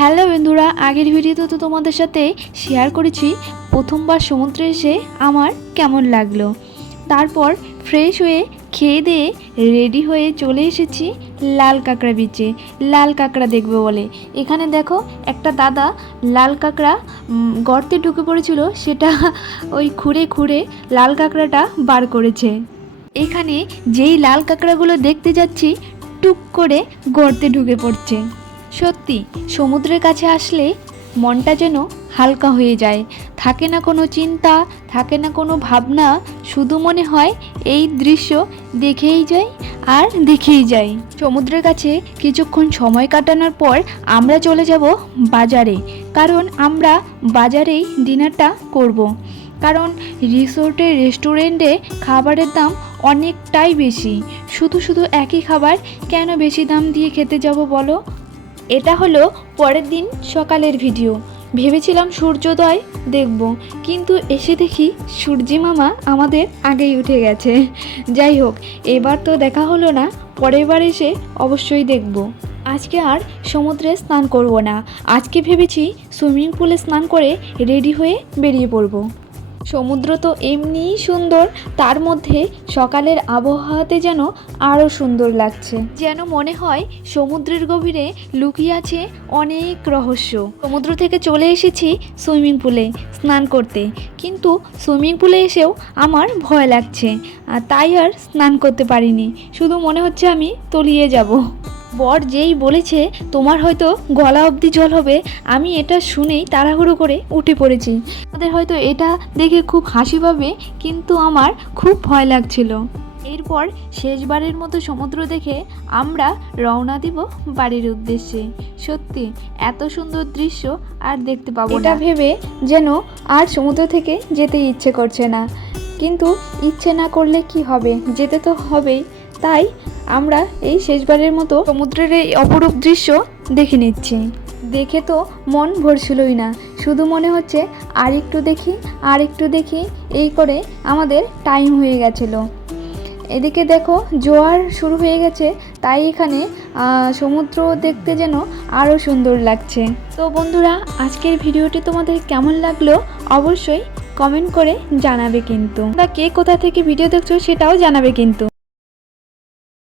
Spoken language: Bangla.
হ্যালো বন্ধুরা, আগের ভিডিওতে তো তোমাদের সাথে শেয়ার করেছি প্রথমবার সমুদ্রে এসে আমার কেমন লাগলো। তারপর ফ্রেশ হয়ে খেয়ে দিয়ে রেডি হয়ে চলে এসেছি লাল কাঁকড়া বিচে লাল কাঁকড়া দেখবে বলে। এখানে দেখো একটা দাদা লাল কাঁকড়া গর্তে ঢুকে পড়েছিল, সেটা ওই খুঁড়ে খুঁড়ে লাল কাঁকড়াটা বার করেছে। এখানে যেই লাল কাঁকড়াগুলো দেখতে যাচ্ছি টুক করে গর্তে ঢুকে পড়ছে। সত্যি সমুদ্রের কাছে আসলে মনটা যেন হালকা হয়ে যায়, থাকে না কোনো চিন্তা, থাকে না কোনো ভাবনা, শুধু মনে হয় এই দৃশ্য দেখেই যাই আর দেখেই যাই। সমুদ্রের কাছে কিছুক্ষণ সময় কাটানোর পর আমরা চলে যাব বাজারে, কারণ আমরা বাজারেই ডিনারটা করব। কারণ রিসোর্টে রেস্টুরেন্টে খাবারের দাম অনেকটাই বেশি, শুধু শুধু একই খাবার কেন বেশি দাম দিয়ে খেতে যাব বলো। এটা হলো পরের দিন সকালের ভিডিও। ভেবেছিলাম সূর্যোদয় দেখব, কিন্তু এসে দেখি সূর্যি মামা আমাদের আগেই উঠে গেছে। যাই হোক, এবার তো দেখা হলো না, পরের বার এসে অবশ্যই দেখব। আজকে আর সমুদ্রে স্নান করব না, আজকে ভেবেছি সুইমিং পুলে স্নান করে রেডি হয়ে বেরিয়ে পড়ব। সমুদ্র তো এমনিই সুন্দর, তার মধ্যে সকালের আবহাওয়াতে যেন আরও সুন্দর লাগছে, যেন মনে হয় সমুদ্রের গভীরে লুকিয়ে আছে অনেক রহস্য। সমুদ্র থেকে চলে এসেছি সুইমিং পুলে স্নান করতে, কিন্তু সুইমিং পুলে এসেও আমার ভয় লাগছে, আর তাই আর স্নান করতে পারিনি। শুধু মনে হচ্ছে আমি তলিয়ে যাব। বর যেই বলেছে তোমার হয়তো গলা অবধি জল হবে, আমি এটা শুনেই তাড়াহুড়ো করে উঠে পড়েছি। আমাদের হয়তো এটা দেখে খুব হাসি পাবে, কিন্তু আমার খুব ভয় লাগছিল। এরপর শেষবারের মতো সমুদ্র দেখে আমরা রওনা দিব বাড়ির উদ্দেশ্যে। সত্যি এত সুন্দর দৃশ্য আর দেখতে পাবো না, এটা ভেবে যেন আর সমুদ্র থেকে যেতে ইচ্ছে করছে না। কিন্তু ইচ্ছে না করলে কি হবে, যেতে তো হবেই। তাই আমরা এই শেষবারের মতো সমুদ্রের এই অপরূপ দৃশ্য দেখে নিচ্ছি। দেখে তো মন ভরছিলই না, শুধু মনে হচ্ছে আর একটু দেখি আর একটু দেখি, এই করে আমাদের টাইম হয়ে গেছিলো। এদিকে দেখো জোয়ার শুরু হয়ে গেছে, তাই এখানে সমুদ্র দেখতে যেন আরও সুন্দর লাগছে। তো বন্ধুরা, আজকের ভিডিওটি তোমাদের কেমন লাগলো অবশ্যই কমেন্ট করে জানাবে, কিন্তু তোমরা কে কোথা থেকে ভিডিও দেখছো সেটাও জানাবে কিন্তু।